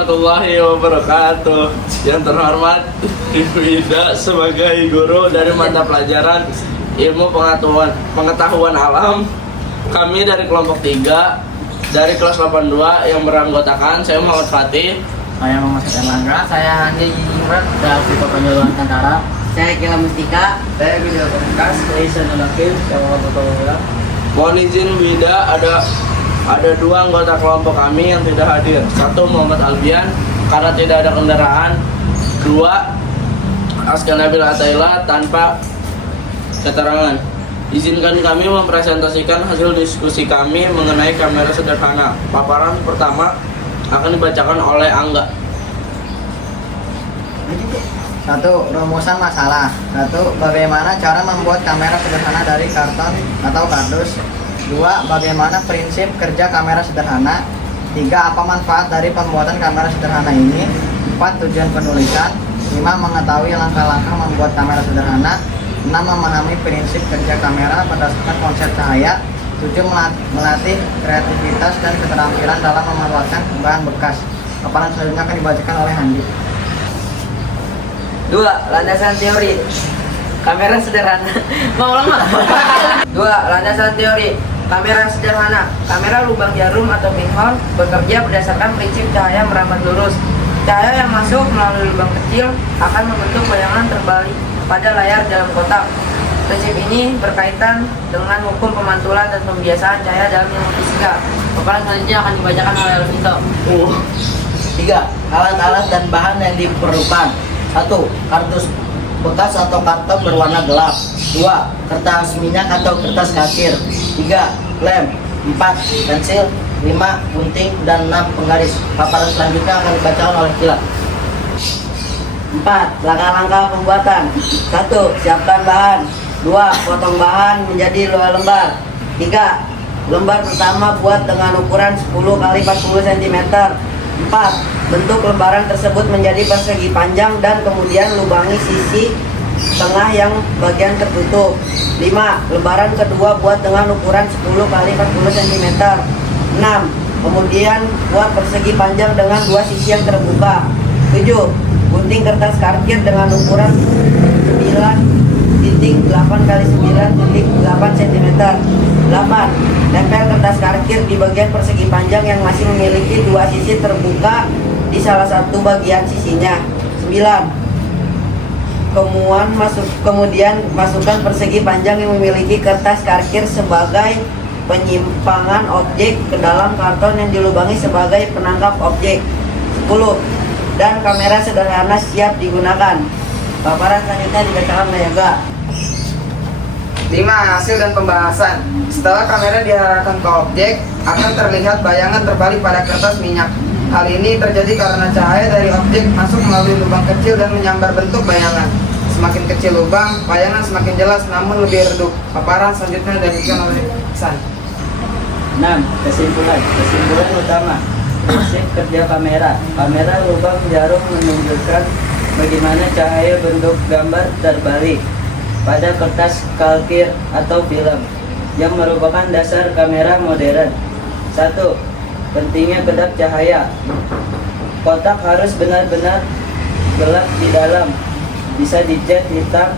warahmatullahi wabarakatuh. Yang terhormat Wida sebagai guru dari mata pelajaran ilmu pengetahuan alam. Kami dari kelompok 3 dari kelas 82 yang beranggotakan saya Muhammad Fatih, saya Muhammad Erlangga, saya Andi Imran dari Viko Penyuluhan Tantara, saya Kila Mustika, saya Widya Pamungkas, saya Isan Lakim, saya Muhammad Tawala. mohon izin Wida, ada 2 anggota kelompok kami yang tidak hadir. 1 Muhammad Albian karena tidak ada kendaraan. 2 Askan Nabil Ataila tanpa keterangan. Izinkan kami mempresentasikan hasil diskusi kami mengenai kamera sederhana. Paparan pertama akan dibacakan oleh Angga. 1. Rumusan masalah. 1. Bagaimana cara membuat kamera sederhana dari karton atau kardus. 2. Bagaimana prinsip kerja kamera sederhana. 3. Apa manfaat dari pembuatan kamera sederhana ini. 4. Tujuan penulisan. 5. Mengetahui langkah-langkah membuat kamera sederhana. 6. Memahami prinsip kerja kamera berdasarkan konsep cahaya. 7. Melatih kreativitas dan keterampilan dalam memanfaatkan bahan bekas. Paparan selanjutnya akan dibacakan oleh Handi. 2. Landasan teori kamera sederhana. Mau ulang mah? 2. Landasan teori kamera sederhana. Kamera lubang jarum atau pinhole bekerja berdasarkan prinsip cahaya merambat lurus. Cahaya yang masuk melalui lubang kecil akan membentuk bayangan terbalik pada layar dalam kotak. Prinsip ini berkaitan dengan hukum pemantulan dan pembiasaan cahaya dalam ilmu fisika. Paparan selanjutnya akan dibacakan oleh Alvito. 3. Alat-alat dan bahan yang diperlukan. 1. Kardus bekas atau karton berwarna gelap. 2. Kertas minyak atau kertas kakir. 3. Lem. 4. Pensil. 5. Gunting dan 6. Penggaris. Paparan selanjutnya akan dibacakan oleh Kila. 4. Langkah-langkah pembuatan. 1. Siapkan bahan. 2. Potong bahan menjadi 2 lembar. 3. Lembar pertama buat dengan ukuran 10 x 40 cm. 4. Bentuk lembaran tersebut menjadi persegi panjang dan kemudian lubangi sisi tengah yang bagian tertutup. 5. Lembaran kedua buat dengan ukuran 10 x 40 cm. 6. Kemudian buat persegi panjang dengan 2 sisi yang terbuka. 7. Gunting kertas parkir dengan ukuran 9.8 x 9.8 cm. 8. Tempel kertas parkir di bagian persegi panjang yang masih memiliki 2 sisi terbuka di salah satu bagian sisinya. 9. Kemudian masukkan persegi panjang yang memiliki kertas parkir sebagai penyimpangan objek ke dalam karton yang dilubangi sebagai penangkap objek. 10. Dan kamera sederhana siap digunakan. Paparan selanjutnya dibacakan oleh Yoga. 5. Hasil dan pembahasan. Setelah kamera diarahkan ke objek, akan terlihat bayangan terbalik pada kertas minyak. Hal ini terjadi karena cahaya dari objek masuk melalui lubang kecil dan menyambar bentuk bayangan. Semakin kecil lubang, bayangan semakin jelas namun lebih redup. Paparan selanjutnya dibacakan oleh San. 6. Kesimpulan utama prinsip kerja kamera. Kamera lubang jarum menunjukkan bagaimana cahaya bentuk gambar terbalik pada kertas kalkir atau film yang merupakan dasar kamera modern. 1. Pentingnya kedap cahaya. Kotak harus benar-benar gelap di dalam. Bisa dicat hitam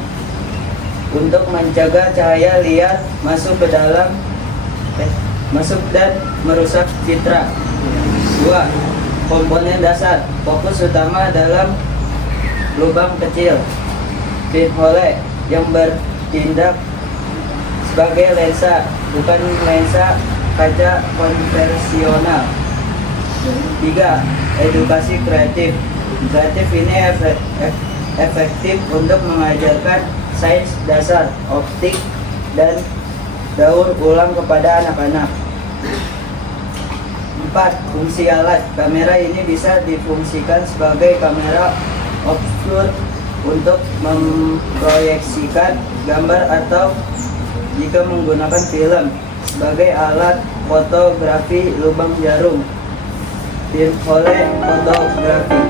untuk mencegah cahaya liar masuk ke dalam dan merusak citra. 2. Komponen dasar. Fokus utama dalam lubang kecil pinhole yang bertindak sebagai lensa, bukan lensa kaca konvensional. 3. Edukasi kreatif. Kreatif ini efektif untuk mengajarkan sains dasar optik dan daur ulang kepada anak-anak. 4. Fungsi alat. Kamera ini bisa difungsikan sebagai kamera obskur untuk memproyeksikan gambar atau jika menggunakan film sebagai alat fotografi lubang jarum pinhole fotografi.